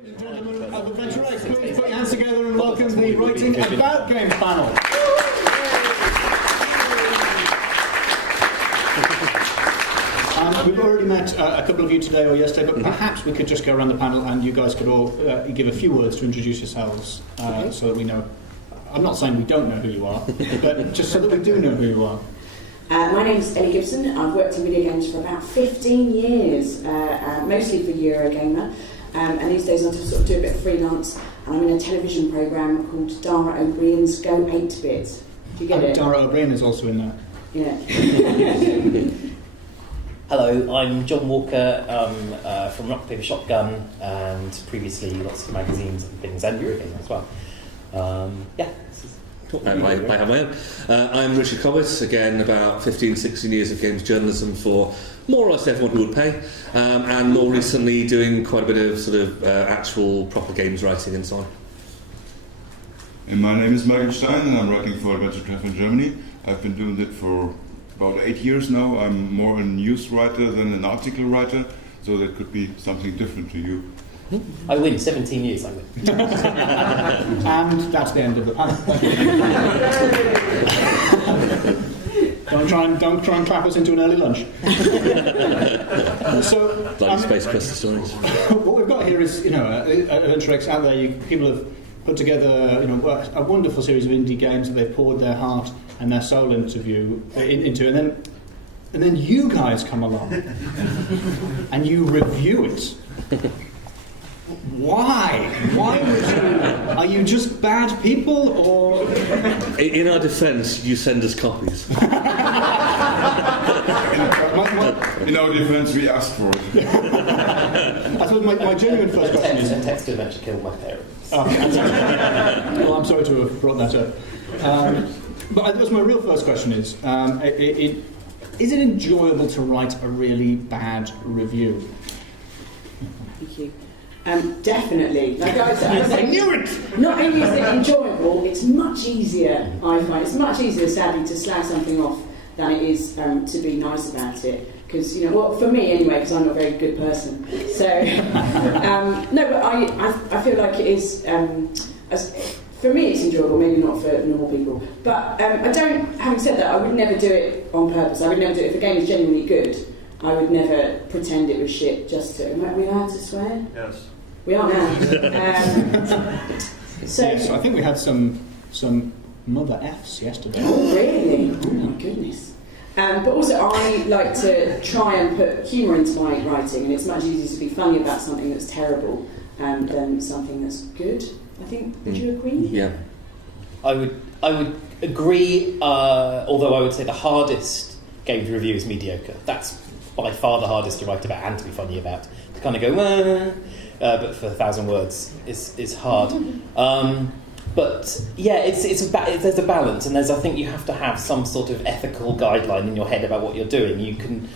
Ladies and gentlemen of AdventureX, please put your hands together and welcome the Writing About Games panel. We've already met a couple of you today or yesterday, but perhaps we could just go around the panel and you guys could all give a few words to introduce yourselves so that we know. I'm not saying we don't know who you are, but just so that we do know who you are. My name's Ellie Gibson. I've worked in video games for about 15 years, mostly for Eurogamer, and these days I sort of do a bit of freelance, and I'm in a television programme called Dara O'Brien's Go 8-Bit. Do you get it? Dara O'Brien is also in there. Yeah. Hello, I'm John Walker from Rock Paper Shotgun, and previously lots of magazines and things, and Eurogamer as well. I have my own. I'm Richard Cobbett, again about 15-16 years of games journalism for more or less everyone who would pay, and more recently doing quite a bit of sort of actual proper games writing and so on. And my name is Michael Stein and I'm working for AdventureX in Germany. I've been doing it for about 8 years now. I'm more a news writer than an article writer, so that could be something different to you. I win, 17 years I win. And that's the end of the panel. Don't try and trap us into an early lunch. So, Like Space Quest stories. What we've got here is, AdventureX out there. People have put together, a wonderful series of indie games that they've poured their heart and their soul into, and then you guys come along and you review it. Why? Why would you? Are you just bad people, or? In our defence, you send us copies. In our defence, we asked for it. I suppose my genuine first question is... A text adventure killed my parents. Well, I'm sorry to have brought that up. But I suppose my real first question is it enjoyable to write a really bad review? Thank you. Definitely. Like I knew it! Not only is it enjoyable, it's much easier, I find. It's much easier, sadly, to slag something off than it is to be nice about it. Because, for me anyway, because I'm not a very good person. So, no, but I feel like it is, for me it's enjoyable, maybe not for normal people. But having said that, I would never do it on purpose. I would never do it. If a game is genuinely good, I would never pretend it was shit just to... Are we allowed to swear? Yes. We are now. Yes, I think we had some mother Fs yesterday. Oh, really? Oh, my goodness. But also, I like to try and put humour into my writing, and it's much easier to be funny about something that's terrible than something that's good. I think. Would you agree? Yeah. I would agree, although I would say the hardest game to review is mediocre. That's by far the hardest to write about and to be funny about. To kind of go, but for 1,000 words is hard. But yeah, there's a balance, and I think you have to have some sort of ethical guideline in your head about what you're doing. You can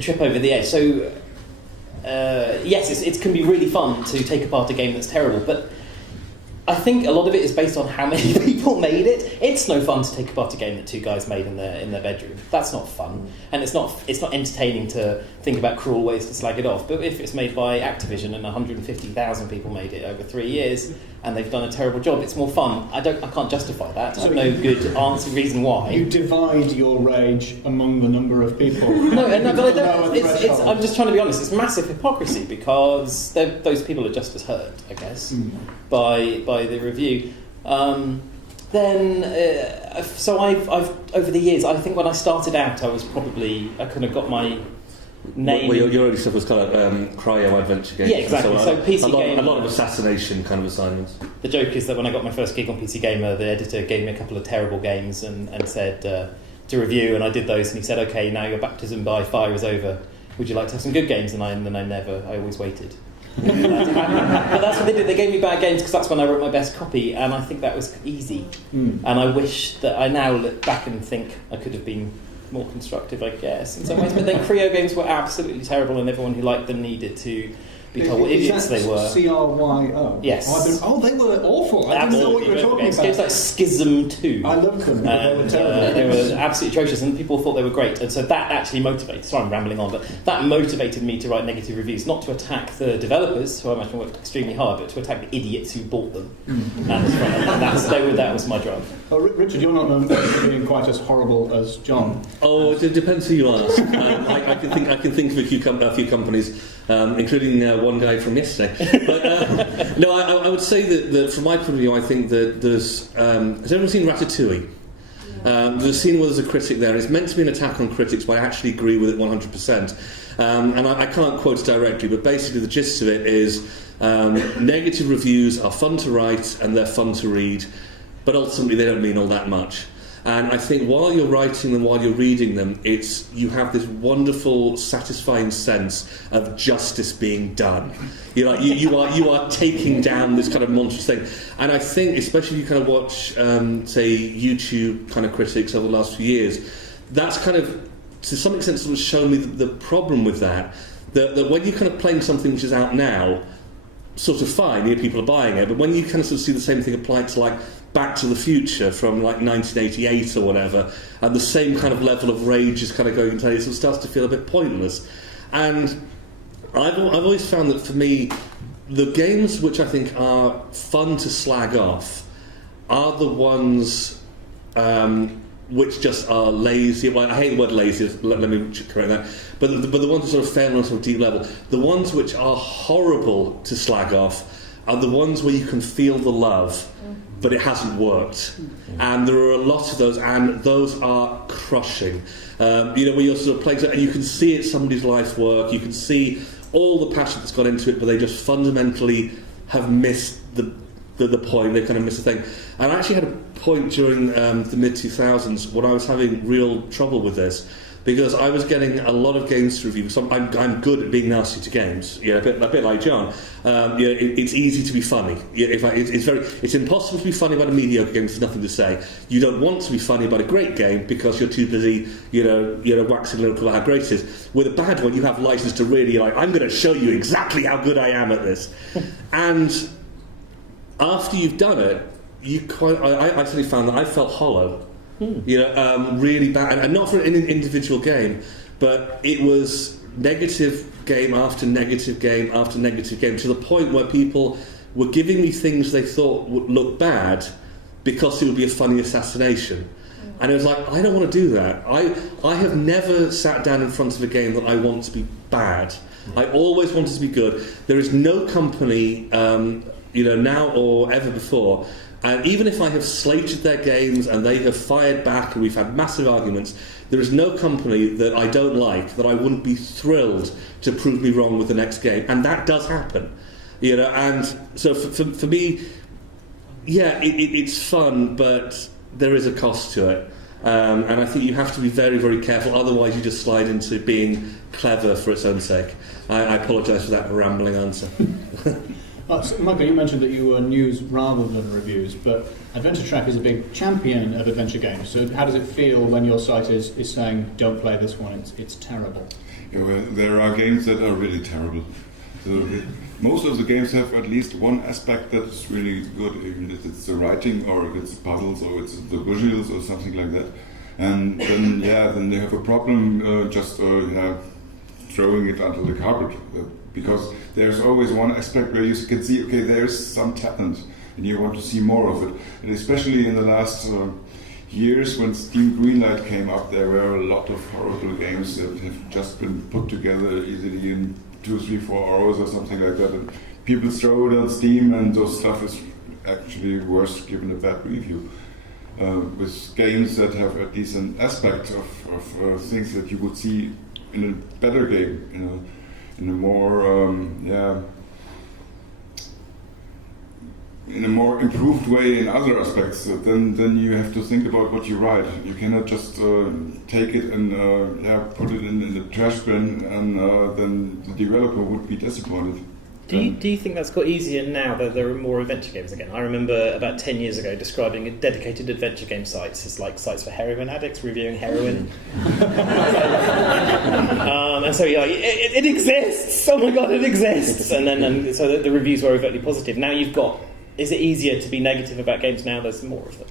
trip over the edge. So yes, it can be really fun to take apart a game that's terrible, but I think a lot of it is based on how many people made it. It's no fun to take apart a game that two guys made in their bedroom. That's not fun, and it's not entertaining to think about cruel ways to slag it off. But if it's made by Activision and 150,000 people made it over 3 years and they've done a terrible job, it's more fun. I can't justify that. I have no good reason why. You divide your rage among the number of people. But I don't. I'm just trying to be honest. It's massive hypocrisy because those people are just as hurt, I guess, by the review. So I've over the years, I think when I started out, I kind of got my name. Well, your early stuff was kind of cryo adventure games. Yeah, exactly. So PC Gamer, a lot of assassination kind of assignments. The joke is that when I got my first gig on PC Gamer, the editor gave me a couple of terrible games and said to review, and I did those, and he said, "Okay, now your baptism by fire is over. Would you like to have some good games?" And I always waited. But that's what they did. They gave me bad games because that's when I wrote my best copy, and I think that was easy. And I wish that I now look back and think I could have been more constructive, I guess, in some ways. But then Creo games were absolutely terrible, and everyone who liked them needed to be told what idiots they were. CRYO? Yes. They were awful. I didn't know what you were talking about. Games like Schism 2. I loved them. They were terrible. They were absolutely atrocious, and people thought they were great. And so that actually motivated. Sorry, I'm rambling on, but that motivated me to write negative reviews, not to attack the developers, who I imagine worked extremely hard, but to attack the idiots who bought them. And that was my drive. Oh, Richard, you're not known for being quite as horrible as John. Oh, it depends who you ask. I can think of a few companies, including one guy from yesterday. But no, I would say that from my point of view, I think that there's. Has everyone seen Ratatouille? There's a scene where there's a critic there. It's meant to be an attack on critics, but I actually agree with it 100%. And I can't quote it directly, but basically the gist of it is negative reviews are fun to write and they're fun to read, but ultimately they don't mean all that much. And I think while you're writing them, while you're reading them, you have this wonderful, satisfying sense of justice being done. You are taking down this kind of monstrous thing. And I think, especially if you kind of watch, say, YouTube kind of critics over the last few years, that's kind of, to some extent, sort of shown me the problem with that. That when you're kind of playing something which is out now, sort of fine, people are buying it, but when you kind of sort of see the same thing applied to, like, Back to the Future from like 1988 or whatever, and the same kind of level of rage is kind of going into it, so it starts to feel a bit pointless. And I've always found that for me, the games which I think are fun to slag off are the ones which just are lazy. Well, I hate the word lazy, let me correct that. But the ones that sort of fail on a sort of deep level, the ones which are horrible to slag off are the ones where you can feel the love, but it hasn't worked. And there are a lot of those, and those are crushing. Where you're sort of playing, and you can see it's somebody's life's work, you can see all the passion that's gone into it, but they just fundamentally have missed the point, they kind of missed the thing. And I actually had a point during the mid-2000s when I was having real trouble with this, because I was getting a lot of games to review. So I'm good at being nasty to games, a bit like John. It's easy to be funny. It's impossible to be funny about a mediocre game. There's nothing to say. You don't want to be funny about a great game because you're too busy, waxing lyrical about how great it is. With a bad one, you have license to really I'm going to show you exactly how good I am at this. And after you've done it, I actually found that I felt hollow. Really bad, and not for an individual game, but it was negative game after negative game after negative game, to the point where people were giving me things they thought would look bad because it would be a funny assassination. And it was like, I don't want to do that. I have never sat down in front of a game that I want to be bad. I always wanted to be good. There is no company, now or ever before. And even if I have slated their games and they have fired back and we've had massive arguments, there is no company that I don't like that I wouldn't be thrilled to prove me wrong with the next game. And that does happen. And so for me, it's fun, but there is a cost to it. And I think you have to be very, very careful, otherwise you just slide into being clever for its own sake. I apologise for that rambling answer. So, Michael, you mentioned that you were news rather than reviews, but AdventureX is a big champion of adventure games. So how does it feel when your site is saying, don't play this one, it's terrible? Yeah, well, there are games that are really terrible. So most of the games have at least one aspect that is really good, even if it's the writing or if it's puzzles or it's the visuals or something like that. And then they have a problem throwing it under the carpet. Because there's always one aspect where you can see, okay, there's some talent, and you want to see more of it. And especially in the last years, when Steam Greenlight came up, there were a lot of horrible games that have just been put together easily in 2, 3, 4 hours or something like that. And people throw it on Steam, and those stuff is actually worse given a bad review. With games that have at least an aspect of things that you would see in a better game, in a more in a more improved way in other aspects, then you have to think about what you write. You cannot just take it and put it in the trash bin, and then the developer would be disappointed. Do you think that's got easier now that there are more adventure games again? I remember about 10 years ago describing dedicated adventure game sites as like sites for heroin addicts reviewing heroin. And so you're like, it exists! Oh my god, it exists! And so the reviews were overtly positive. Now you've got... Is it easier to be negative about games now? There's more of them.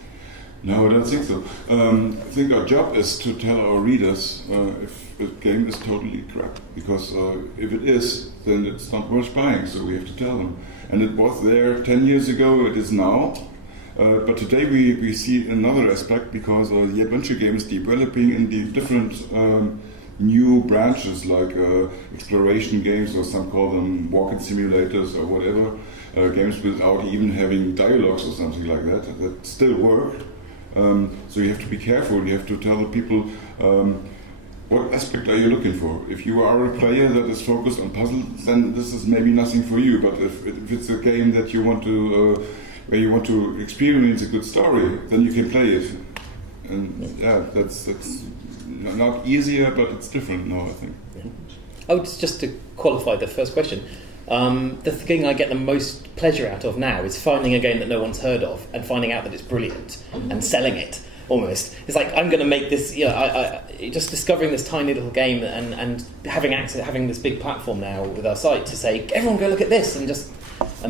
No, I don't think so. I think our job is to tell our readers if a game is totally crap, because if it is, then it's not worth buying, so we have to tell them. And it was there 10 years ago, it is now. But today we see another aspect, because the adventure game is developing in the different new branches, like exploration games, or some call them walking simulators or whatever, games without even having dialogues or something like that still work. So you have to be careful, you have to tell the people what aspect are you looking for. If you are a player that is focused on puzzles, then this is maybe nothing for you, but if it's a game that you want to, where you want to experience a good story, then you can play it. And yeah, that's not easier, but it's different now, I think. Oh, just to qualify the first question, the thing I get the most pleasure out of now is finding a game that no one's heard of and finding out that it's brilliant and selling it. Almost, it's like I'm going to make this. I just discovering this tiny little game and having access, having this big platform now with our site to say, everyone go look at this and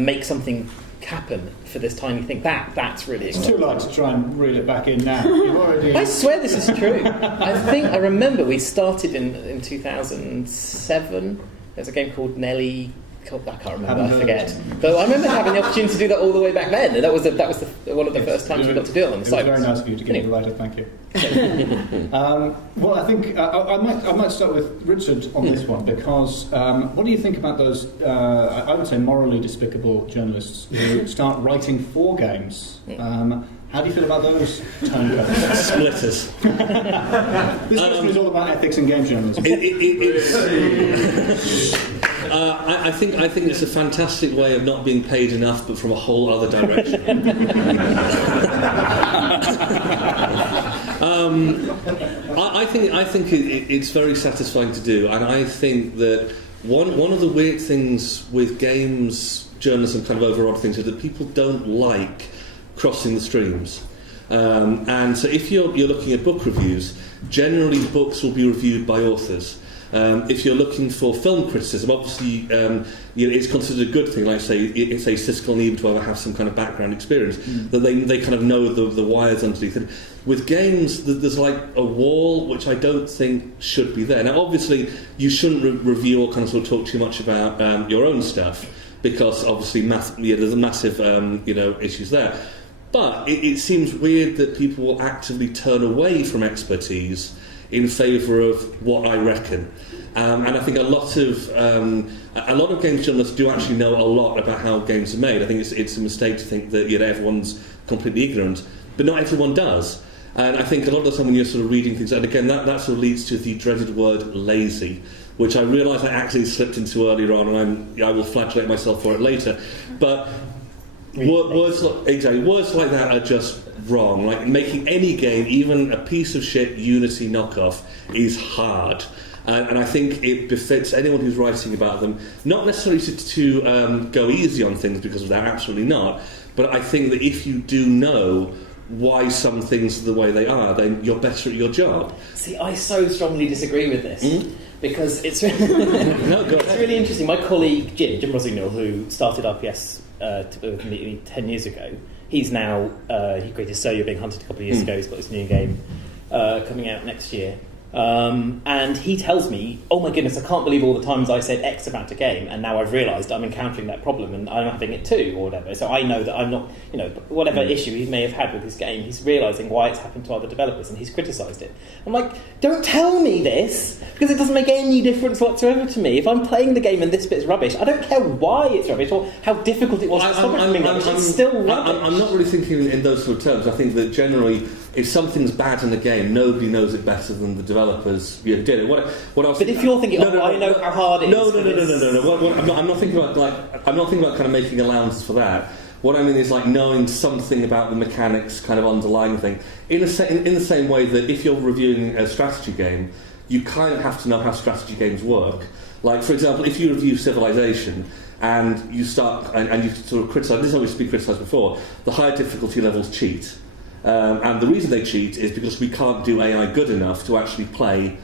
make something happen for this tiny thing. That's really exciting. It's too late to try and reel it back in now. You've already... I swear this is true. I remember we started in 2007. There's a game called Nelly. I can't remember. I forget. But I remember having the opportunity to do that all the way back then. And that was one of the first times we got to do it on the site. It was very nice of you to give me the write-up. Thank you. Well, I think I might start with Richard on this one, because what do you think about those? I would say morally despicable journalists who start writing for games. How do you feel about those turncoats? Splitters. This question is all about ethics in game journalism. I think it's a fantastic way of not being paid enough, but from a whole other direction. I think it's very satisfying to do, and I think that one of the weird things with games journalism, kind of overall things, is that people don't like crossing the streams. And so if you're looking at book reviews, generally books will be reviewed by authors. If you're looking for film criticism, obviously it's considered a good thing. Like say Siskel and Ebert to have some kind of background experience, that they kind of know the wires underneath it. With games, there's like a wall which I don't think should be there. Now, obviously, you shouldn't review or kind of sort of talk too much about your own stuff, because obviously there's a massive issues there. But it seems weird that people will actively turn away from expertise in favour of what I reckon. And I think a lot of games journalists do actually know a lot about how games are made. I think it's a mistake to think that everyone's completely ignorant, but not everyone does. And I think a lot of the time when you're sort of reading things, and again that sort of leads to the dreaded word lazy, which I realise I actually slipped into earlier on, and I will flagellate myself for it later. But words like that are just wrong. Like making any game, even a piece of shit Unity knockoff, is hard. And I think it befits anyone who's writing about them, not necessarily to go easy on things, because they're absolutely not, but I think that if you do know why some things are the way they are, then you're better at your job. See, I so strongly disagree with this, because it's No, go it's ahead. really interesting. My colleague Jim Rosignol, who started RPS with me 10 years ago, he's now he created So You're Being Hunted a couple of years ago. He's got this new game coming out next year. And he tells me, oh my goodness, I can't believe all the times I said X about a game, and now I've realised I'm encountering that problem and I'm having it too, or whatever. So I know that I'm not, whatever issue he may have had with his game, he's realising why it's happened to other developers, and he's criticised it. I'm like, don't tell me this, because it doesn't make any difference whatsoever to me. If I'm playing the game and this bit's rubbish, I don't care why it's rubbish or how difficult it was to stop it from being rubbish. It's still rubbish. I'm not really thinking in those sort of terms. I think that generally, if something's bad in a game, nobody knows it better than the developers did it. What else? But if you're thinking, I know how hard it is. No. I'm not thinking about kind of making allowances for that. What I mean is like knowing something about the mechanics, kind of underlying thing. In the same way that if you're reviewing a strategy game, you kind of have to know how strategy games work. Like, for example, if you review Civilization and you start and you sort of criticise. This is always been criticised before. The higher difficulty levels cheat, and the reason they cheat is because we can't do AI good enough to actually play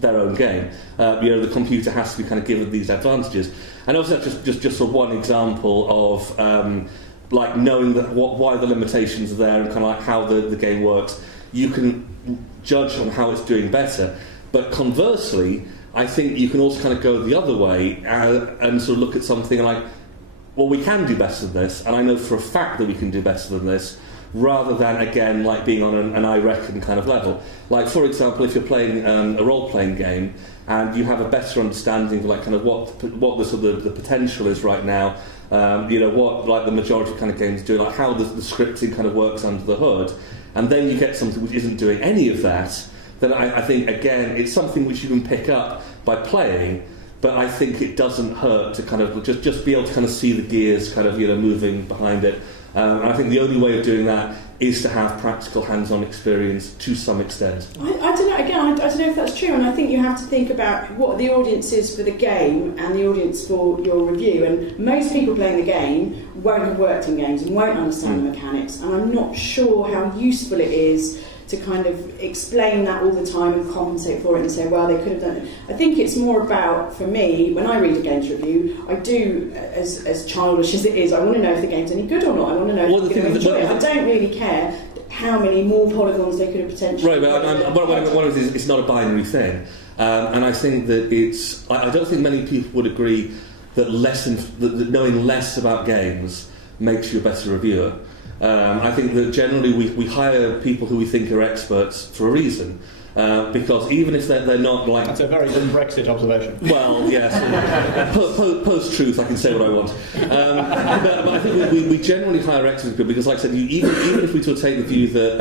their own game. The computer has to be kind of given these advantages, and also that's just sort of one example of like knowing that why the limitations are there and kind of like how the game works. You can judge on how it's doing better, but conversely, I think you can also kind of go the other way and sort of look at something like, well, we can do better than this, and I know for a fact that we can do better than this, rather than, again, like being on an I reckon kind of level. Like, for example, if you're playing a role-playing game and you have a better understanding of like kind of what the sort of the potential is right now, what like the majority of kind of games do, like how the scripting kind of works under the hood, and then you get something which isn't doing any of that, then I think, again, it's something which you can pick up by playing, but I think it doesn't hurt to kind of just be able to kind of see the gears kind of moving behind it. And I think the only way of doing that is to have practical hands-on experience to some extent. I don't know, again, I don't know if that's true, and I think you have to think about what the audience is for the game and the audience for your review, and most people playing the game won't have worked in games and won't understand the mechanics, and I'm not sure how useful it is to kind of explain that all the time and compensate for it and say, well, they could have done it. I think it's more about, for me, when I read a games review, I do, as childish as it is, I want to know if the game's any good or not. I want to know if I'm going to enjoy it. I don't really care how many more polygons they could have potentially... Right, but one of these, it's not a binary thing. And I think that it's... I don't think many people would agree that that knowing less about games makes you a better reviewer. I think that generally we hire people who we think are experts for a reason, because even if they're not like... That's a very un-Brexit observation. Well, yes. Post-truth, I can say what I want. But I think we generally hire experts because, like I said, even if we sort of take the view that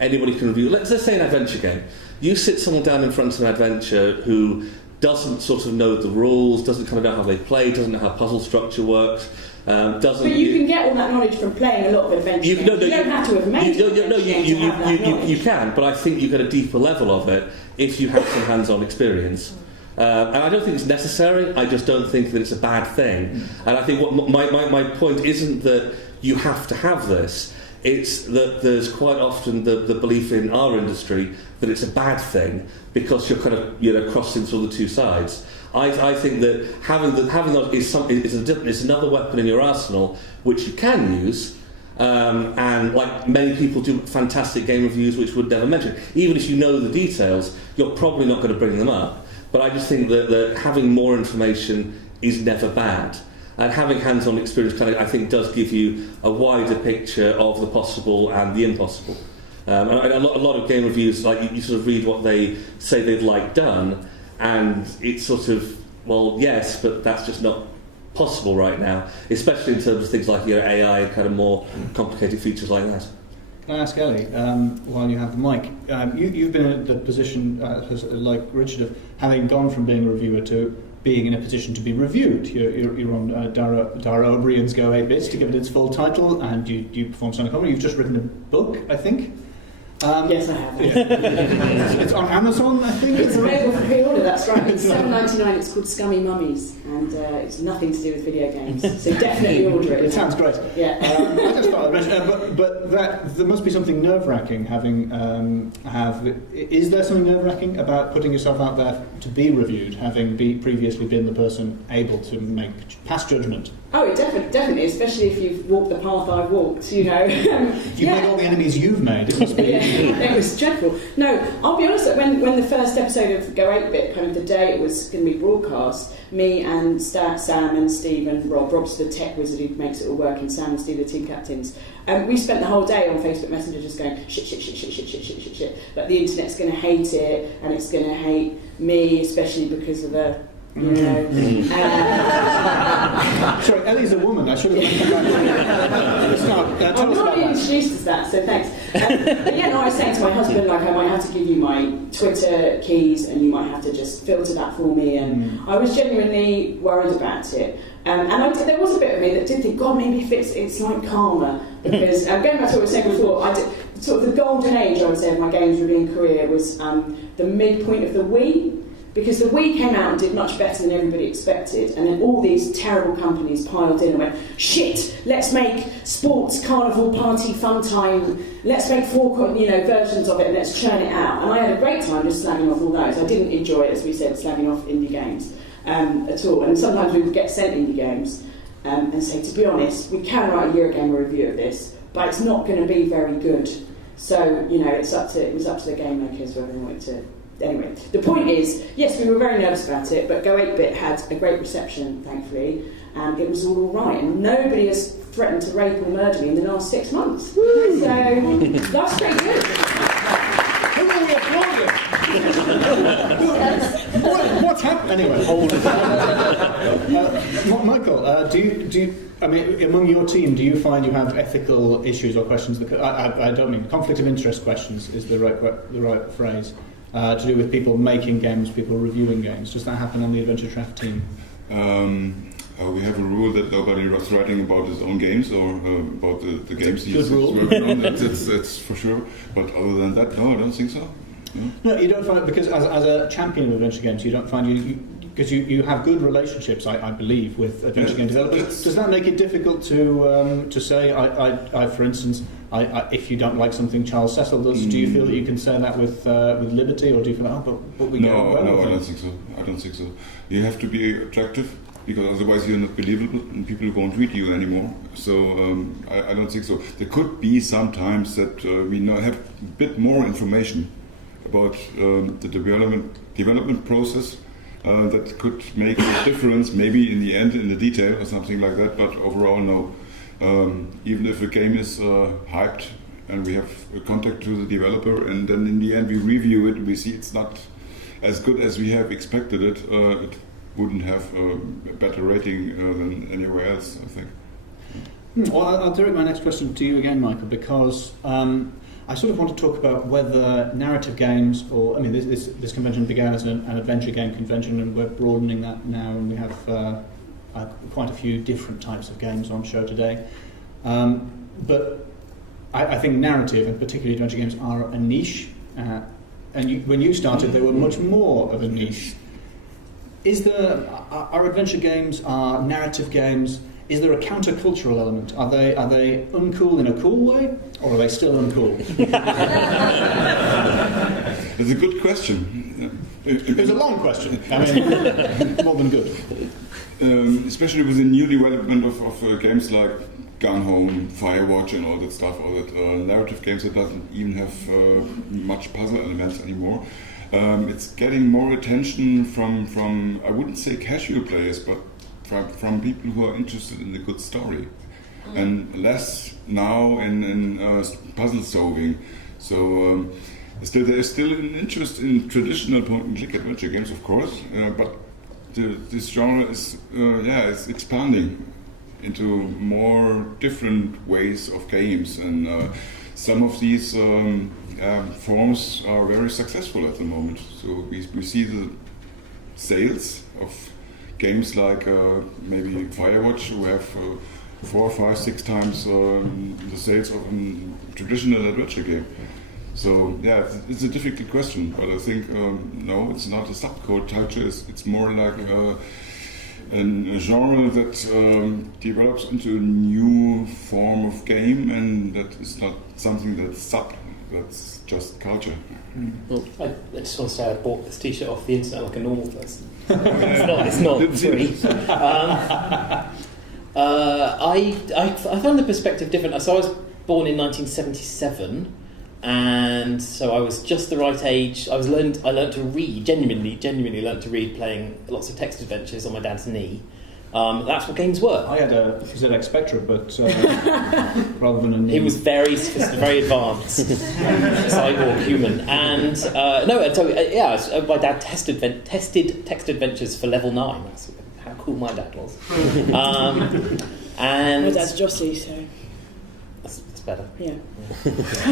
anybody can review... Let's say an adventure game. You sit someone down in front of an adventure who doesn't sort of know the rules, doesn't kind of know how they play, doesn't know how puzzle structure works... but you can get all that knowledge from playing a lot of adventure games. You don't have to have made it. You can, but I think you get a deeper level of it if you have some hands-on experience. And I don't think it's necessary, I just don't think that it's a bad thing. And I think what my point isn't that you have to have this, it's that there's quite often the belief in our industry that it's a bad thing because you're kind of crossing sort of the two sides. I think that having that is another weapon in your arsenal which you can use, and like many people do fantastic game reviews which would never mention. Even if you know the details, you're probably not going to bring them up. But I just think that having more information is never bad. And having hands-on experience kind of, I think, does give you a wider picture of the possible and the impossible. And a lot of game reviews, like you sort of read what they say they'd like done, and it's sort of, well, yes, but that's just not possible right now, especially in terms of things like AI and kind of more complicated features like that. Can I ask Ellie, while you have the mic, you've been in the position, like Richard, of having gone from being a reviewer to being in a position to be reviewed. You're on Dara O'Brien's Go 8 Bits, to give it its full title, and you perform stand-up comedy. You've just written a book, I think. Yes, I have. It's on Amazon, I think. It's available for pre-order, that's right. It's $7.99. It's called Scummy Mummies, and it's nothing to do with video games. So definitely order it. It sounds great. Yeah. I just thought but there must be something nerve-wracking is there something nerve-wracking about putting yourself out there to be reviewed, having previously been the person able to pass judgment? Oh, definitely, especially if you've walked the path I've walked, You've made all the enemies you've made. It must be. Yeah, it was dreadful. No, I'll be honest, when the first episode of Go 8-Bit, kind of the day it was going to be broadcast, me and Sam and Steve and Rob's the tech wizard who makes it all work, and Sam and Steve, the team captains, we spent the whole day on Facebook Messenger just going, shit. Like, the internet's going to hate it, and it's going to hate me, especially because of the... Sorry, Ellie's a woman. I should have start. I'm not being introduced as that, so thanks. But I was saying to my husband, like, I might have to give you my Twitter keys, and you might have to just filter that for me. And I was genuinely worried about it. And there was a bit of me that did think, God, maybe if it's like karma, because going back to what I was saying before, sort of the golden age, I would say, of my games reviewing career was the midpoint of the Wii. Because the Wii came out and did much better than everybody expected, and then all these terrible companies piled in and went, shit, let's make sports carnival party fun time, let's make 4 versions of it and let's churn it out. And I had a great time just slagging off all those. I didn't enjoy it, as we said, slagging off indie games at all. And sometimes we would get sent indie games and say, to be honest, we can write a Eurogamer review of this, but it's not going to be very good. So, it was up to the game makers whether they wanted to. Anyway, the point is, yes, we were very nervous about it, but Go 8-Bit had a great reception, thankfully, and it was all right. And nobody has threatened to rape or murder me in the last 6 months. So that's pretty good. Who are we applauding? What's happened? Anyway, Michael, do you? I mean, among your team, do you find you have ethical issues or questions? I don't mean conflict of interest questions is the right phrase. To do with people making games, people reviewing games. Does that happen on the AdventureX team? We have a rule that nobody was writing about his own games or about the games he's working on. That's for sure. But other than that, no, I don't think so. No, you don't find, because as a champion of adventure games, you don't find because you have good relationships, I believe, with adventure game developers. Does that make it difficult to say, I for instance, if you don't like something Charles Cecil does, do you feel that you can say that with liberty, or do you feel, but we get on well? No, I don't think so. I don't think so. You have to be attractive, because otherwise you're not believable and people won't read you anymore. So I don't think so. There could be sometimes that we have a bit more information about the development process that could make a difference, maybe in the end, in the detail or something like that, but overall, no. Even if a game is hyped and we have a contact to the developer, and then in the end we review it and we see it's not as good as we have expected it, it wouldn't have a better rating than anywhere else, I think. Well, I'll direct my next question to you again, Michael, because I sort of want to talk about whether narrative games, or, I mean, this convention began as an adventure game convention, and we're broadening that now, and we have quite a few different types of games on show today. But I think narrative, and particularly adventure games, are a niche, and when you started, they were much more of a niche. Are adventure games, are narrative games, is there a countercultural element? Are they uncool in a cool way, or are they still uncool? It's a good question. It's a long question. I mean, more than good. Especially with the new development of games like Gun Home, Firewatch, and all that stuff, all that narrative games that doesn't even have much puzzle elements anymore. It's getting more attention from I wouldn't say casual players, but from people who are interested in a good story, and less now in puzzle solving. So there is still an interest in traditional point-and-click adventure games, of course, but this genre is it's expanding into more different ways of games, and some of these forms are very successful at the moment. So we see the sales of games like maybe Firewatch, who have 4, 5, 6 times the sales of a traditional adventure game. So it's a difficult question, but I think no, it's not a subculture. It's more like a genre that develops into a new form of game, and that is not something that's just culture. I just want to say I bought this T-shirt off the internet like a normal person. It's not free. I found the perspective different. So I was born in 1977, and so I was just the right age. I learned to read, genuinely learned to read, playing lots of text adventures on my dad's knee. That's what games were. I had a ZX Spectra, but rather than a knee. He was very advanced, cyborg human, and my dad tested text adventures for level 9. That's how cool my dad was. And my dad's Jossie, so that's better. Yeah.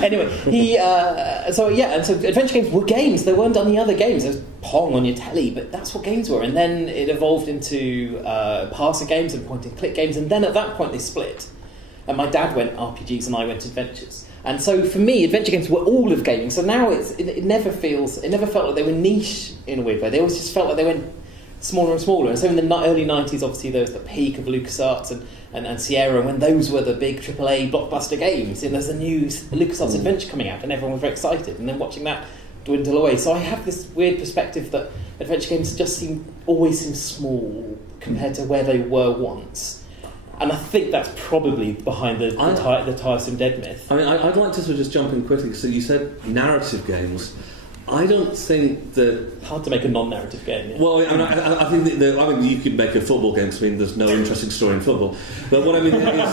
Anyway, so adventure games were games. There weren't any other games. There was Pong on your telly, but that's what games were. And then it evolved into parser games and point-and-click games. And then at that point they split. And my dad went RPGs and I went adventures. And so for me, adventure games were all of gaming. So now it never felt like they were niche in a weird way. They always just felt like they went smaller and smaller. And so in the early 90s, obviously, there was the peak of LucasArts and Sierra, when those were the big AAA blockbuster games. And there's a new LucasArts adventure coming out, and everyone was very excited. And then watching that dwindle away. So I have this weird perspective that adventure games just always seem small compared to where they were once. And I think that's probably behind the tiresome dead myth. I mean, I'd like to sort of just jump in quickly. So you said narrative games. I don't think that... Hard to make a non-narrative game. Yeah. Well, I think you could make a football game, because there's no interesting story in football. But what I mean is,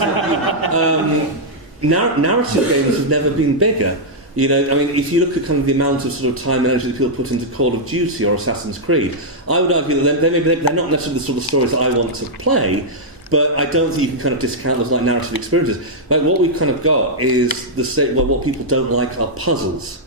narrative games have never been bigger. You know, I mean, if you look at kind of the amount of sort of time and energy that people put into Call of Duty or Assassin's Creed, I would argue that they're not necessarily the sort of stories that I want to play. But I don't think you can kind of discount those like narrative experiences. Like what we've kind of got is what people don't like are puzzles.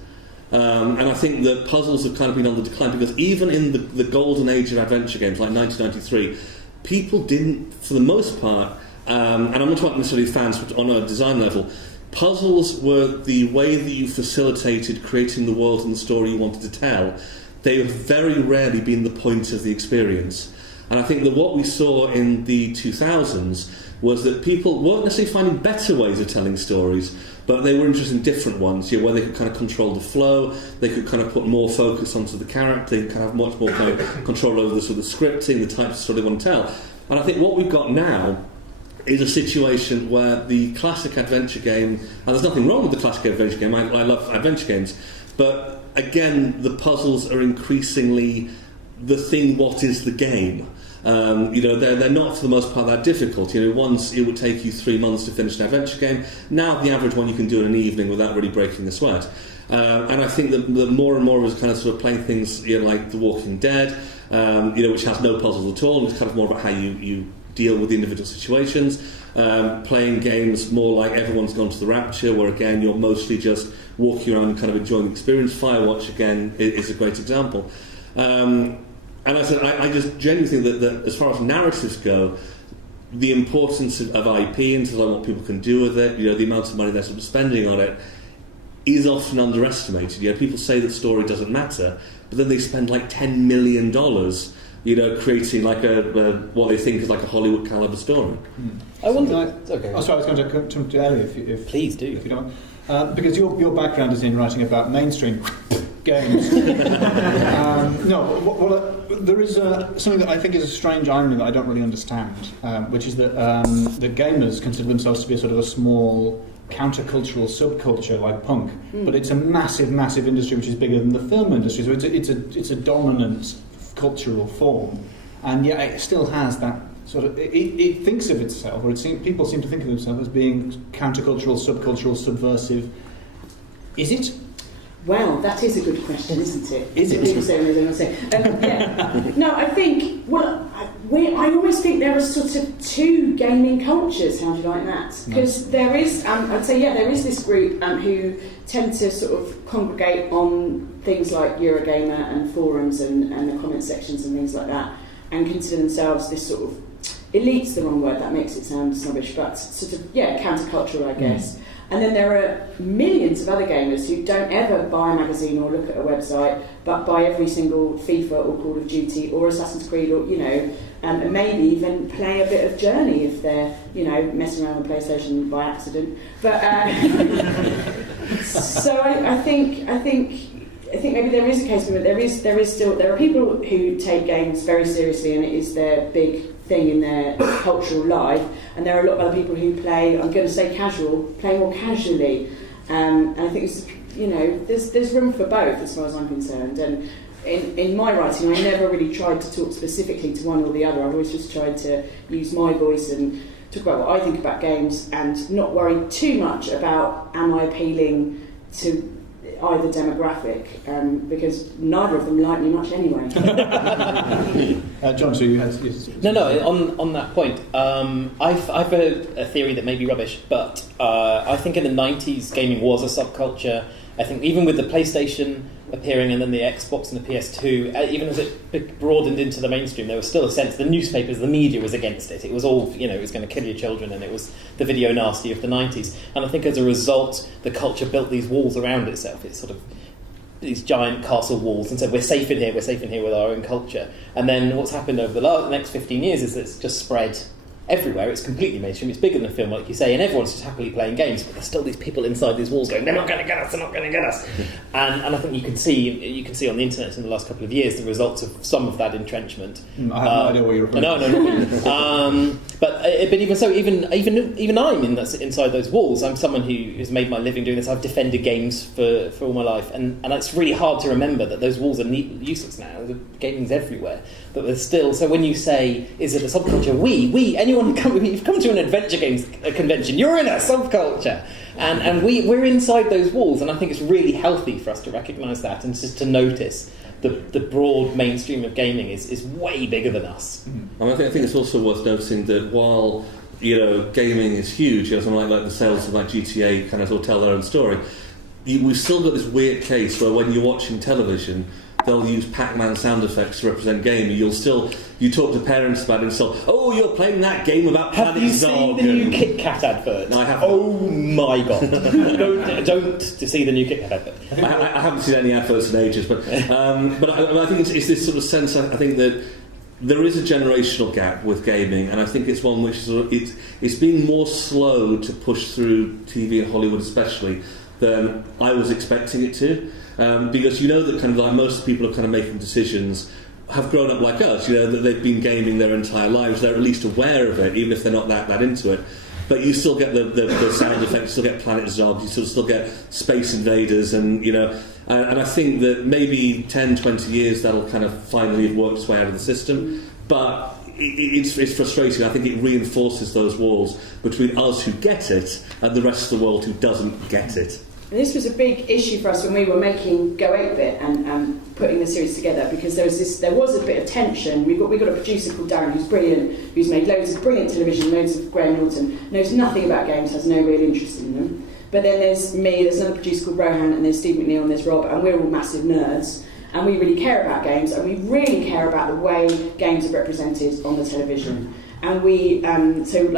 And I think that puzzles have kind of been on the decline, because even in the golden age of adventure games, like 1993, people didn't, for the most part, and I'm not talking necessarily fans, but on a design level, puzzles were the way that you facilitated creating the world and the story you wanted to tell. They have very rarely been the point of the experience. And I think that what we saw in the 2000s was that people weren't necessarily finding better ways of telling stories, but they were interested in different ones, where they could kind of control the flow, they could kind of put more focus onto the character, they could kind of have much more kind of control over the sort of scripting, the type of story they want to tell. And I think what we've got now is a situation where the classic adventure game, and there's nothing wrong with the classic adventure game, I love adventure games, but again, the puzzles are increasingly the thing, what is the game? They're not for the most part that difficult. Once it would take you 3 months to finish an adventure game. Now the average one you can do in an evening without really breaking a sweat. And I think that more and more of us kind of sort of playing things like The Walking Dead, which has no puzzles at all. And it's kind of more about how you deal with the individual situations. Playing games more like Everyone's Gone to the Rapture, where again you're mostly just walking around and kind of enjoying the experience. Firewatch again is a great example. And I just genuinely think that as far as narratives go, the importance of IP and what people can do with it, the amount of money they're sort of spending on it, is often underestimated. People say that story doesn't matter, but then they spend like $10 million, creating like what they think is like a Hollywood caliber story. I wonder. Okay. Oh, sorry, I was going to come to Ellie if please do. If you don't mind. Because your background is in writing about mainstream games. There is something that I think is a strange irony that I don't really understand, which is that gamers consider themselves to be a sort of a small countercultural subculture like punk, but it's a massive, massive industry which is bigger than the film industry. So it's a dominant cultural form, and yet it still has that sort of. It thinks of itself, or people seem to think of themselves as being countercultural, subcultural, subversive. Is it? Well, that is a good question, isn't it? Is it? Yeah. No, I think. Well, I always think there are sort of two gaming cultures. How do you like that? Because there is, I'd say, there is this group who tend to sort of congregate on things like Eurogamer and forums and the comment sections and things like that, and consider themselves this sort of elite's the wrong word. That makes it sound snobbish, but sort of countercultural, I guess. And then there are millions of other gamers who don't ever buy a magazine or look at a website, but buy every single FIFA or Call of Duty or Assassin's Creed, or and maybe even play a bit of Journey if they're messing around on PlayStation by accident. But so I think maybe there is a case where there are people who take games very seriously, and it is their big thing in their cultural life, and there are a lot of other people who play, I'm going to say play more casually, and I think there's room for both as far as I'm concerned. And in my writing, I never really tried to talk specifically to one or the other. I've always just tried to use my voice and talk about what I think about games, and not worry too much about am I appealing to either demographic, because neither of them like me much anyway. John, so you had... On that point, I've heard a theory that may be rubbish, but I think in the 90s gaming was a subculture. I think even with the PlayStation appearing, and then the Xbox and the PS2, even as it broadened into the mainstream, there was still a sense the newspapers, the media was against it. It was all, it was going to kill your children, and it was the video nasty of the 90s. And I think as a result, the culture built these walls around itself. It's sort of these giant castle walls, and said, we're safe in here with our own culture. And then what's happened over the next 15 years is that it's just spread everywhere. It's completely mainstream. It's bigger than a film, like you say, and everyone's just happily playing games. But there's still these people inside these walls going, "They're not going to get us. They're not going to get us." And I think you can see on the internet in the last couple of years the results of some of that entrenchment. I have no idea what you're referring to. No. But even so, even I'm inside those walls. I'm someone who has made my living doing this. I've defended games for all my life, and it's really hard to remember that those walls are useless now. The gaming's everywhere, but there's still. So when you say, is it a subculture? You've come to an adventure games convention, you're in a subculture, and we're inside those walls, and I think it's really healthy for us to recognise that and just to notice the broad mainstream of gaming is way bigger than us. And I think it's also worth noticing that while gaming is huge, something like the sales of GTA kind of sort of tell their own story, we've still got this weird case where when you're watching television, they'll use Pac-Man sound effects to represent gaming. You talk to parents about it and say, "Oh, you're playing that game about Planet Zog." Have you seen the new Kit Kat advert? No, I haven't. Oh my god! don't see the new Kit Kat advert. I haven't seen any adverts in ages, but I think it's this sort of sense. I think that there is a generational gap with gaming, and I think it's one which it's been more slow to push through TV and Hollywood, especially, than I was expecting it to. Because that kind of like most people are kind of making decisions have grown up like us, that they've been gaming their entire lives, they're at least aware of it, even if they're not that into it. But you still get the sound effects, you still get Planet Zog, you still get Space Invaders, and and I think that maybe 10, 20 years that'll kind of finally have worked its way out of the system. But it's frustrating. I think it reinforces those walls between us who get it and the rest of the world who doesn't get it. And this was a big issue for us when we were making Go 8-Bit and putting the series together, because there was a bit of tension. We got a producer called Darren, who's brilliant, who's made loads of brilliant television, loads of Graham Norton, knows nothing about games, has no real interest in them. But then there's me, there's another producer called Rohan, and there's Steve McNeil, and there's Rob, and we're all massive nerds. And we really care about games, and we really care about the way games are represented on the television. And we had sort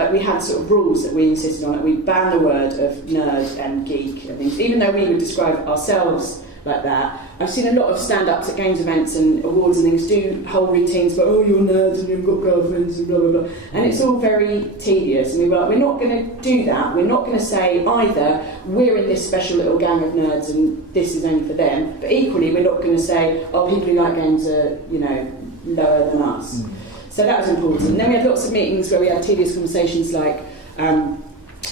of rules that we insisted on. That we banned the word of nerd and geek and things, even though we would describe ourselves like that. I've seen a lot of stand-ups at games events and awards and things do whole routines about, "Oh, you're nerds and you've got girlfriends and blah blah blah," and it's all very tedious. And we were like, we're not going to do that. We're not going to say either we're in this special little gang of nerds and this is only for them, but equally we're not going to say, "Oh, people who like games are lower than us." So that was important. And then we had lots of meetings where we had tedious conversations like, I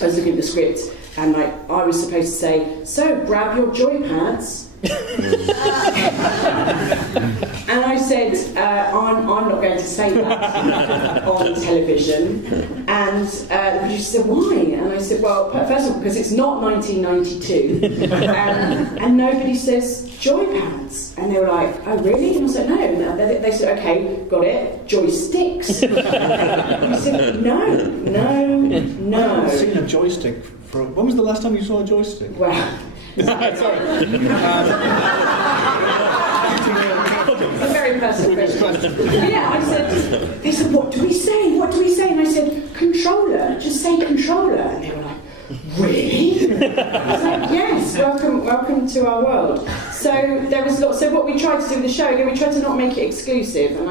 was looking at the script and I was supposed to say, "So, grab your joypads." And I said, I'm not going to say that on television. And the producer said, "Why?" And I said, "Well, first of all, because it's not 1992, and nobody says joypads." And they were like, "Oh, really?" And I was like, "No." And they said, "Okay, got it, joysticks." And I said, No. I've seen a joystick. When was the last time you saw a joystick? Well... Sorry. It's a very personal question. Yeah, I said, they said, "What do we say? What do we say?" And I said, "Controller, just say controller." And they were like, "Really?" I was like, "Yes, welcome to our world." So there was lots. So what we tried to do with the show, again, we tried to not make it exclusive, and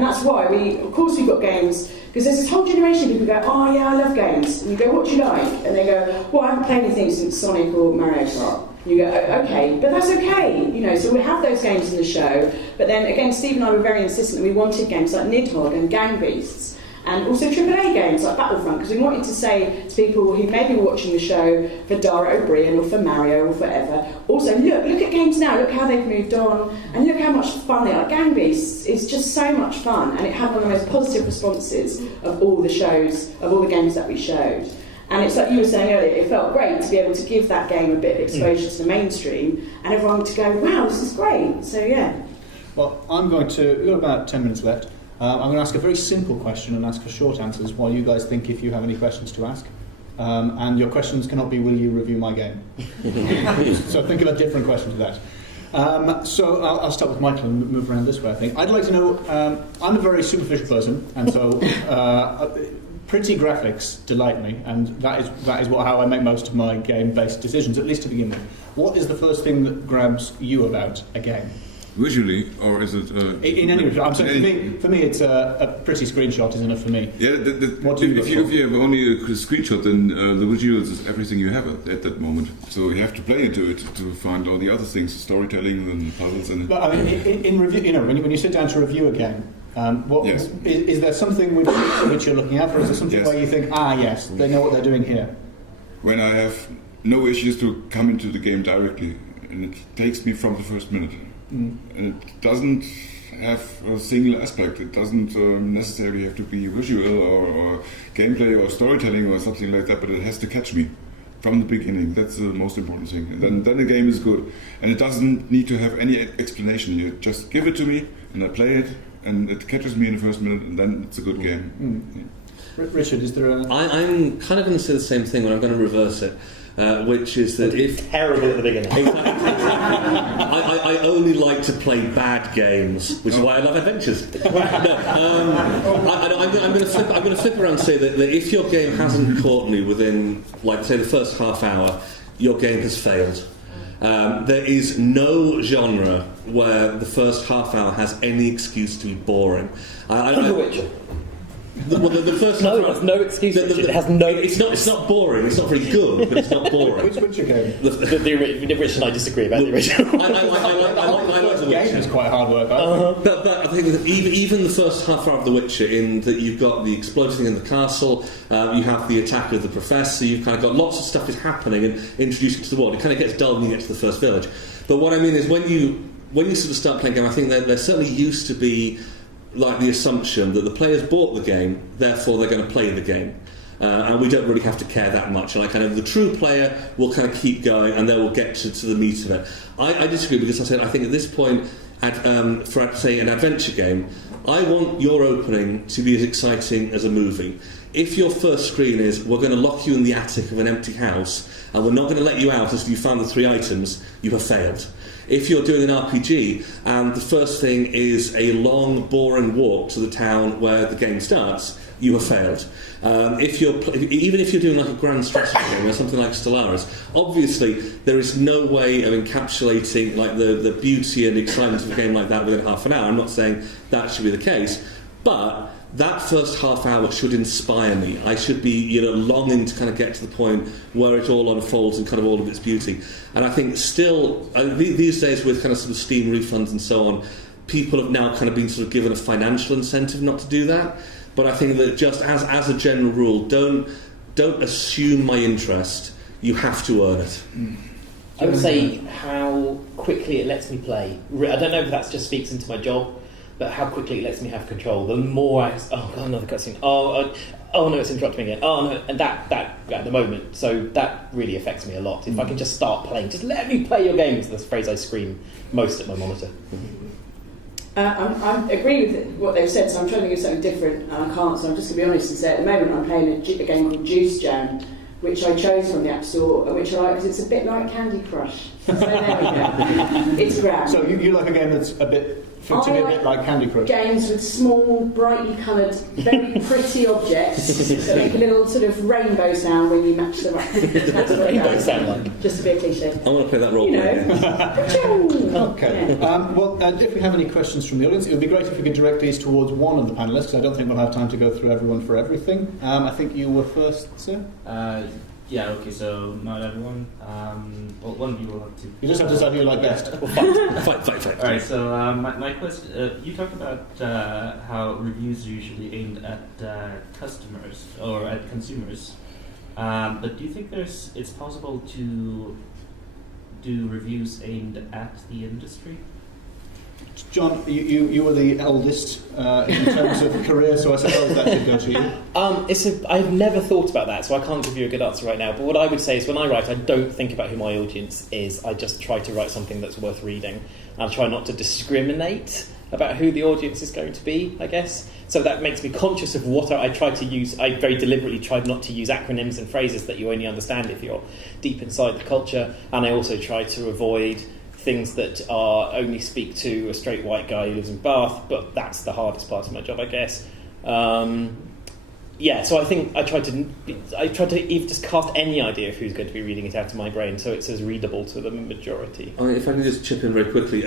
that's why we've got games. Because there's this whole generation of people who go, "Oh yeah, I love games." And you go, "What do you like?" And they go, "Well, I haven't played anything since Sonic or Mario Kart." You go, "Oh, okay, but that's okay." So we have those games in the show. But then again, Steve and I were very insistent that we wanted games like Nidhogg and Gang Beasts, and also AAA games like Battlefront, because we wanted to say to people who may be watching the show for Dara O'Brien or for Mario or forever, also look at games now, look how they've moved on, and look how much fun they are. Gang Beasts is just so much fun, and it had one of the most positive responses of all the shows, of all the games that we showed. And it's like you were saying earlier, it felt great to be able to give that game a bit of exposure to the mainstream, and everyone to go, "Wow, this is great." So yeah. Well, we've got about 10 minutes left. I'm going to ask a very simple question and ask for short answers while you guys think if you have any questions to ask. And your questions cannot be, "Will you review my game?" So think of a different question to that. So I'll start with Michael and move around this way, I think. I'd like to know, I'm a very superficial person, and so pretty graphics delight me, and that is how I make most of my game-based decisions, at least to begin with. What is the first thing that grabs you about a game? Visually, or is it... in any way. I'm saying for me, it's a pretty screenshot is enough for me. Yeah, What do you if you have only a screenshot, then the visuals is everything you have at that moment. So you have to play into it to find all the other things, storytelling and puzzles and... But I mean, in review, when you sit down to review a game, Yes. is there something which you're looking at, or is there something Yes. where you think, yes, they know what they're doing here? When I have no issues to come into the game directly, and it takes me from the first minute. And it doesn't have a single aspect. It doesn't necessarily have to be visual or gameplay or storytelling or something like that, but it has to catch me from the beginning. That's the most important thing. And then the game is good. And it doesn't need to have any explanation. You just give it to me, and I play it, and it catches me in the first minute, and then it's a good game. Richard, is there a... I'm kind of going to say the same thing, but I'm going to reverse it. Which is that if terrible at the beginning. I only like to play bad games, which is why I love adventures. I'm going to flip around and say that if your game hasn't caught me within, like, say, the first half hour, your game has failed. There is no genre where the first half hour has any excuse to be boring. The Witcher. The first No, there's no excuse. It has no. It's not boring. It's not very good, but it's not boring. Which Witcher game? The original, I disagree about the original. I like the game Witcher. is quite hard work. But I think that even the first half hour of The Witcher, in that you've got the exploding in the castle, you have the attack of the professor, you've kind of got lots of stuff is happening and introducing to the world. It kind of gets dull when you get to the first village. But what I mean is when you sort of start playing a game, I think there certainly used to be like the assumption that the players bought the game, therefore they're going to play the game. And we don't really have to care that much. And the true player will kind of keep going, and they will get to the meat of it. I disagree, because I think at this point, for say an adventure game, I want your opening to be as exciting as a movie. If your first screen is, we're going to lock you in the attic of an empty house, and we're not going to let you out until you found the 3 items, you have failed. If you're doing an RPG and the first thing is a long, boring walk to the town where the game starts, you have failed. Even if you're doing like a grand strategy game or something like Stellaris, obviously there is no way of encapsulating like the beauty and excitement of a game like that within half an hour. I'm not saying that should be the case, but that first half hour should inspire me. I should be, longing to kind of get to the point where it all unfolds in kind of all of its beauty. And I think still, these days with kind of sort of Steam refunds and so on, people have now kind of been sort of given a financial incentive not to do that. But I think that just as a general rule, don't assume my interest. You have to earn it. I would say how quickly it lets me play. I don't know if that just speaks into my job, but how quickly it lets me have control. The more another cutscene. Oh no, it's interrupting me again. Oh no, and that at the moment. So that really affects me a lot. If I can just start playing, just let me play your games. That's the phrase I scream most at my monitor. I agree with what they've said, so I'm trying to do something different, and I can't, so I'm just going to be honest and say at the moment I'm playing a game called Juice Jam, which I chose from the App Store, which I like because it's a bit like Candy Crush. So there we go. It's grand. So you like a game that's a bit like Candy Crush? Games with small, brightly coloured, very pretty objects that make a little sort of rainbow sound when you match them up. That's what Rainbow sound like. Just a bit cliche. I want to play that role play game. Okay. If we have any questions from the audience, it would be great if we could direct these towards one of the panellists, because I don't think we'll have time to go through everyone for everything. I think you were first, sir? Yeah, okay, so not everyone. Well, one of you will have to. You just have to decide who you like best. Fight. Alright, so my question, you talked about how reviews are usually aimed at customers or at consumers, but do you think it's possible to do reviews aimed at the industry? John, you were the eldest in terms of career, so I suppose that should go to you. I've never thought about that, so I can't give you a good answer right now. But what I would say is when I write, I don't think about who my audience is. I just try to write something that's worth reading. And I try not to discriminate about who the audience is going to be, I guess. So that makes me conscious of what I try to use. I very deliberately tried not to use acronyms and phrases that you only understand if you're deep inside the culture. And I also try to avoid things that are only speak to a straight white guy who lives in Bath, but that's the hardest part of my job, I guess. So I think I tried to even just cast any idea of who's going to be reading it out of my brain, so it's as readable to the majority. If I can just chip in very quickly,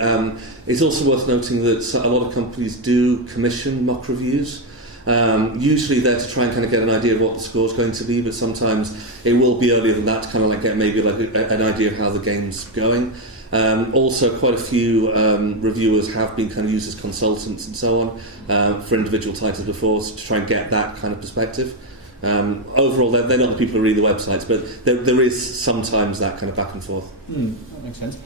it's also worth noting that a lot of companies do commission mock reviews. Usually they're to try and kind of get an idea of what the score's going to be, but sometimes it will be earlier than that to kind of like get maybe like an idea of how the game's going. Also, quite a few reviewers have been kind of used as consultants and so on for individual titles before, to try and get that kind of perspective. Overall, they're not the people who read the websites, but there is sometimes that kind of back and forth. That makes sense.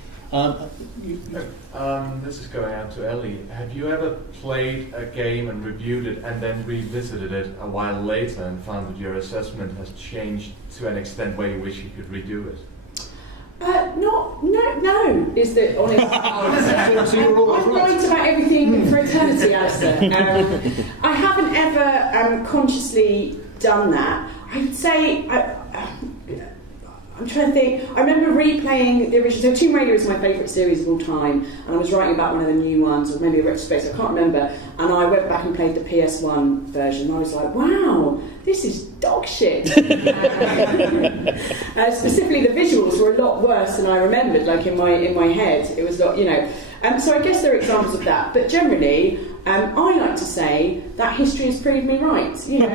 This is going out to Ellie. Have you ever played a game and reviewed it and then revisited it a while later and found that your assessment has changed to an extent where you wish you could redo it? No, is the honest answer. I'm right about everything for eternity, Alistair. I haven't ever consciously done that. I would say, I'm trying to think, I remember replaying the original, so Tomb Raider is my favourite series of all time, and I was writing about one of the new ones, or maybe a retrospective, I can't remember, and I went back and played the PS1 version, and I was like, wow, this is dog shit. Specifically, the visuals were a lot worse than I remembered, like in my head. It was not, so I guess there are examples of that, but generally, I like to say that history has proved me right. I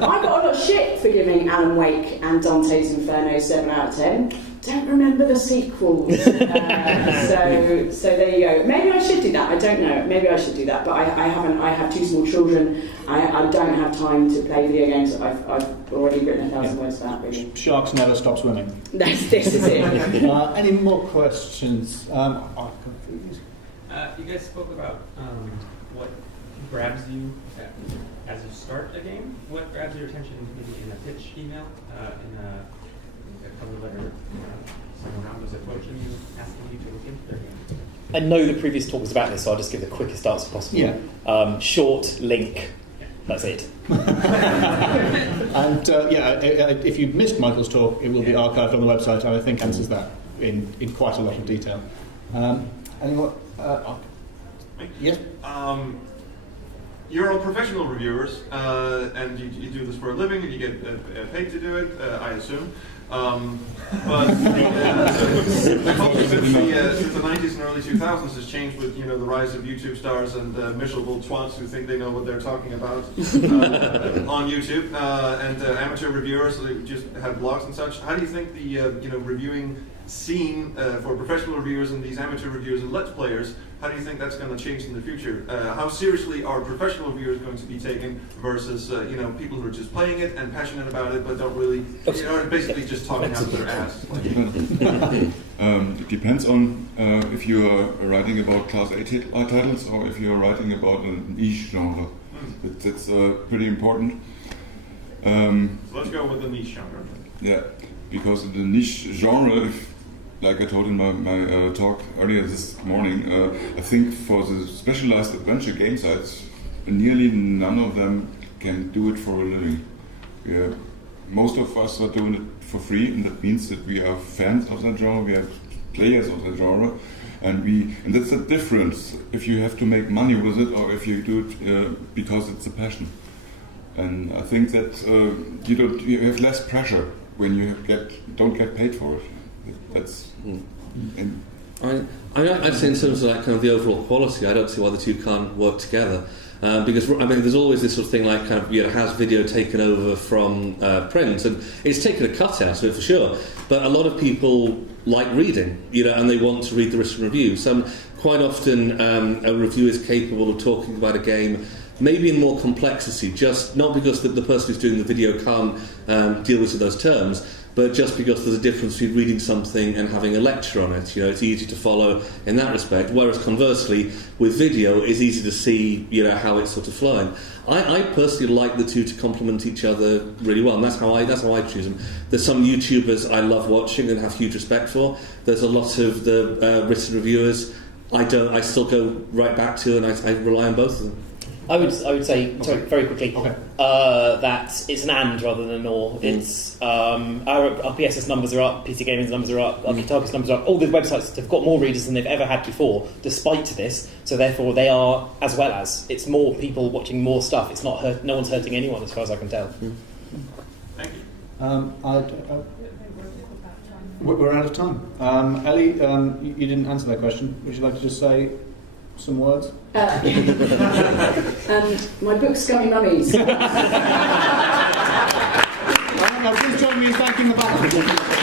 got a lot of shit for giving Alan Wake and Dante's Inferno 7 out of 10. Don't remember the sequels. So there you go. Maybe I should do that. I don't know. Maybe I should do that. But I haven't. I have 2 small children. I don't have time to play video games that I've already written 1,000 words about. Really. Sharks never stop swimming. This is it. Any more questions? You guys spoke about what grabs you as you start a game. What grabs your attention maybe in a pitch email, in a cover letter, someone out was approaching you, asking you to look into their game? I know the previous talk was about this, so I'll just give the quickest answer possible. Yeah. Short, link, that's it. And if you missed Michael's talk, it will be archived on the website, and I think answers that in quite a lot of detail. Anyone? Yes? You're all professional reviewers, and you do this for a living, and you get paid to do it, I assume. But the culture since the 90s and early 2000s has changed with the rise of YouTube stars and miserable twats who think they know what they're talking about on YouTube, and amateur reviewers who just have blogs and such. How do you think the reviewing scene for professional reviewers and these amateur reviewers and let's players, how do you think that's going to change in the future? How seriously are professional reviewers going to be taken versus people who are just playing it and passionate about it but don't really, are basically just talking out of their ass? It depends on if you are writing about Class A titles or if you are writing about a niche genre. That's pretty important. So let's go with the niche genre. Yeah, because the niche genre, like I told in my talk earlier this morning, I think for the specialized adventure game sites, nearly none of them can do it for a living. Most of us are doing it for free, and that means that we are fans of that genre, we are players of that genre, and that's the difference if you have to make money with it or if you do it because it's a passion. And I think that you have less pressure when you don't get paid for it. That's. I'd say in terms of that kind of the overall quality, I don't see why the two can't work together. Because there's always this sort of thing like kind of has video taken over from print, and it's taken a cut out of it for sure. But a lot of people like reading, and they want to read the written review. So quite often a review is capable of talking about a game, maybe in more complexity, just not because the person who's doing the video can't deal with those terms, but just because there's a difference between reading something and having a lecture on it. It's easy to follow in that respect, whereas conversely, with video, it's easy to see, how it's sort of flowing. I personally like the two to complement each other really well, and that's how I choose them. There's some YouTubers I love watching and have huge respect for. There's a lot of the written reviewers I still go right back to, and I rely on both of them. I would say sorry, very quickly that it's an and rather than an or. It's our PSS numbers are up, PC Gaming's numbers are up, our Kotaku's numbers are up. All the websites have got more readers than they've ever had before, despite this. So therefore, they are as well as it's more people watching more stuff. It's not no one's hurting anyone as far as I can tell. Thank you. We're out of time. Ellie, you didn't answer that question. Would you like to just say some words? My book, Scummy Mummies. Please join me in thanking the panel.